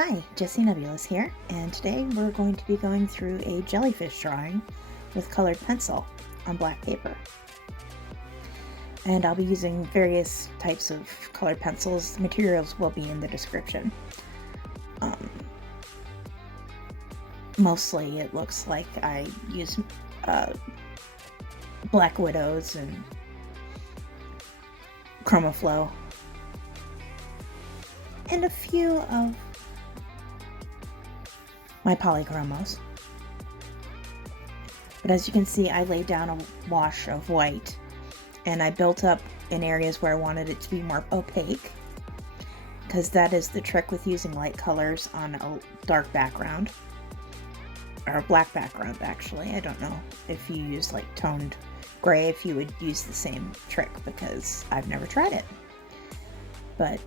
Hi, Jessie Nebulous here, and today we're going to be going through a jellyfish drawing with colored pencil on black paper. And I'll be using various types of colored pencils. The materials will be in the description. Mostly it looks like I use Black Widows and Chromaflow, and a few of my Polychromos. But as you can see, I laid down a wash of white, and I built up in areas where I wanted it to be more opaque, because that is the trick with using light colors on a dark background, or a black background actually. I don't know if you use like toned gray if you would use the same trick, because I've never tried it. But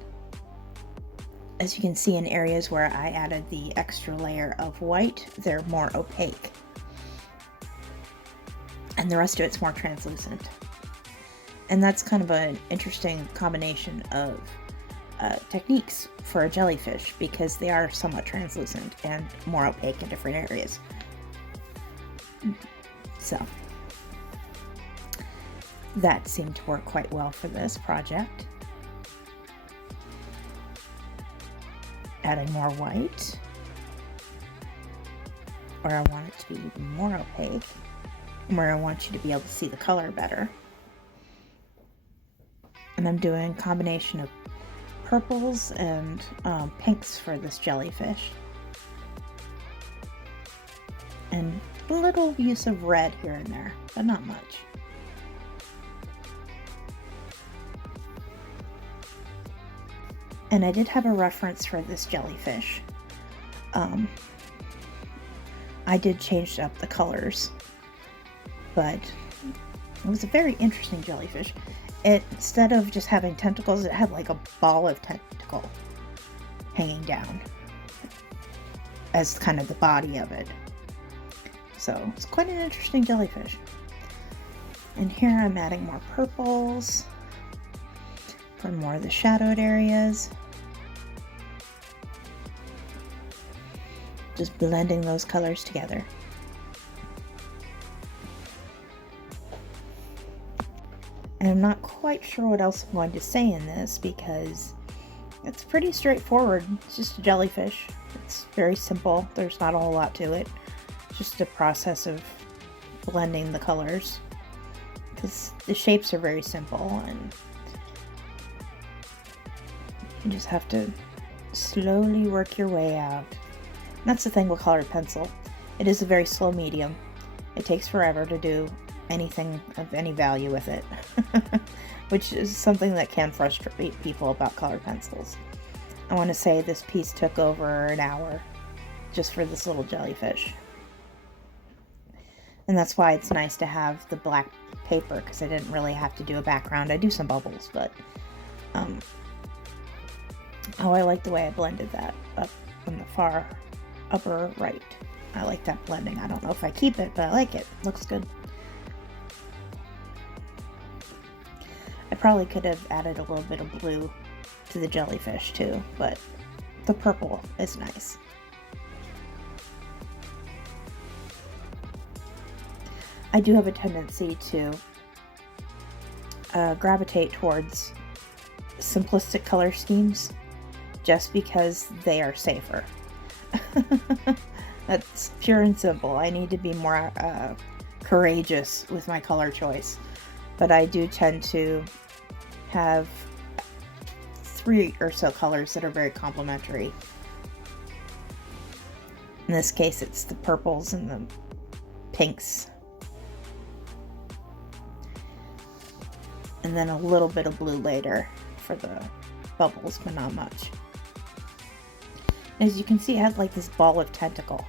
as you can see, in areas where I added the extra layer of white, they're more opaque. And the rest of it's more translucent. And that's kind of an interesting combination of techniques for a jellyfish, because they are somewhat translucent and more opaque in different areas. So that seemed to work quite well for this project. Adding more white, or I want it to be even more opaque, where I want you to be able to see the color better. And I'm doing a combination of purples and pinks for this jellyfish, and a little use of red here and there, but not much. And I did have a reference for this jellyfish. I did change up the colors, but it was a very interesting jellyfish. Instead of just having tentacles, it had like a ball of tentacle hanging down as kind of the body of it. So it's quite an interesting jellyfish. And here I'm adding more purples for more of the shadowed areas. Just blending those colors together. And I'm not quite sure what else I'm going to say in this, because it's pretty straightforward. It's just a jellyfish. It's very simple. There's not a whole lot to it. It's just a process of blending the colors, because the shapes are very simple, and you just have to slowly work your way out. And that's the thing with colored pencil. It is a very slow medium. It takes forever to do anything of any value with it, which is something that can frustrate people about colored pencils. I want to say this piece took over an hour just for this little jellyfish. And that's why it's nice to have the black paper, because I didn't really have to do a background. I do some bubbles, but oh, I like the way I blended that up in the far upper right. I like that blending. I don't know if I keep it, but I like it. Looks good. I probably could have added a little bit of blue to the jellyfish too, but the purple is nice. I do have a tendency to gravitate towards simplistic color schemes, just because they are safer. That's pure and simple. I need to be more courageous with my color choice, but I do tend to have 3 or so colors that are very complementary. In this case, it's the purples and the pinks, and then a little bit of blue later for the bubbles, but not much. As you can see, it had like this ball of tentacle,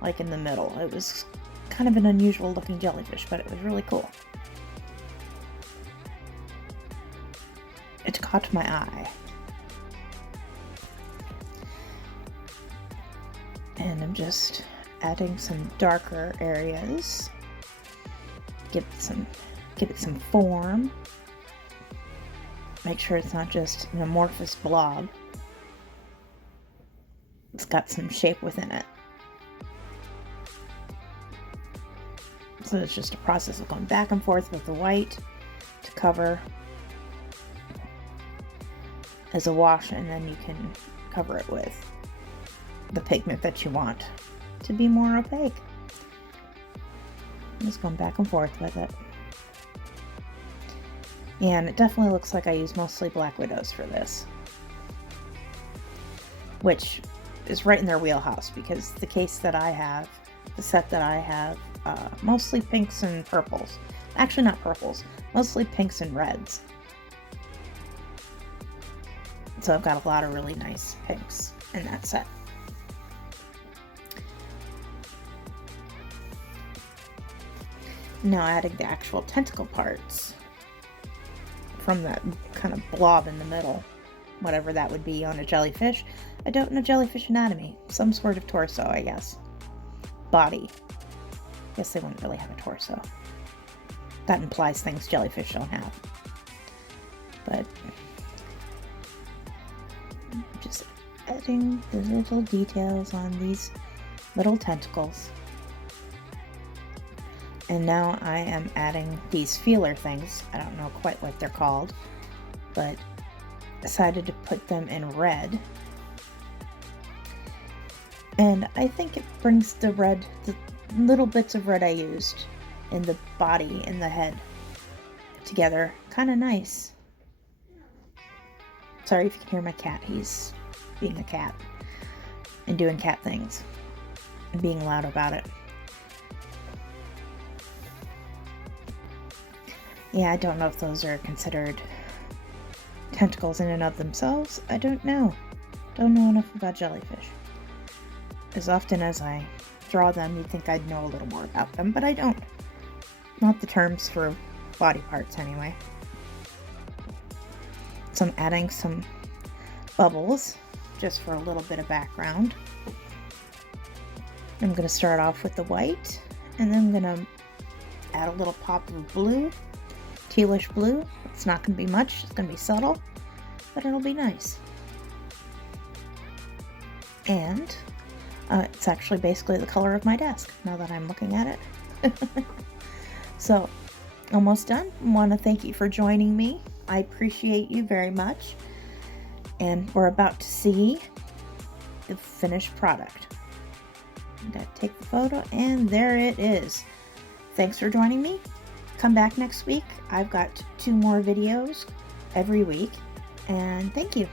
like in the middle. It was kind of an unusual looking jellyfish, but it was really cool. It caught my eye. And I'm just adding some darker areas. Give it some form. Make sure it's not just an amorphous blob. It's got some shape within it. So it's just a process of going back and forth with the white to cover as a wash, and then you can cover it with the pigment that you want to be more opaque. I'm just going back and forth with it. And it definitely looks like I use mostly Black Widows for this, which is right in their wheelhouse, because the case that I have, the set that I have, mostly pinks and purples. Actually, not purples, mostly pinks and reds. So I've got a lot of really nice pinks in that set. Now adding the actual tentacle parts from that kind of blob in the middle, whatever that would be on a jellyfish. I don't know jellyfish anatomy. Some sort of torso, I guess. Body. Guess they wouldn't really have a torso. That implies things jellyfish don't have. But just adding the little details on these little tentacles. And now I am adding these feeler things. I don't know quite what they're called, but decided to put them in red. And I think it brings the red, the little bits of red I used in the body and the head together, kind of nice. Sorry if you can hear my cat. He's being a cat and doing cat things and being loud about it. Yeah, I don't know if those are considered tentacles in and of themselves. I don't know. Don't know enough about jellyfish. As often as I draw them, you'd think I'd know a little more about them, but I don't. Not the terms for body parts, anyway. So I'm adding some bubbles, just for a little bit of background. I'm going to start off with the white, and then I'm going to add a little pop of blue. Tealish blue. It's not going to be much, it's going to be subtle, but it'll be nice. And it's actually basically the color of my desk, now that I'm looking at it. So, almost done. I want to thank you for joining me. I appreciate you very much. And we're about to see the finished product. I'm going to take the photo, and there it is. Thanks for joining me. Come back next week. I've got 2 more videos every week. And thank you.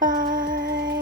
Bye.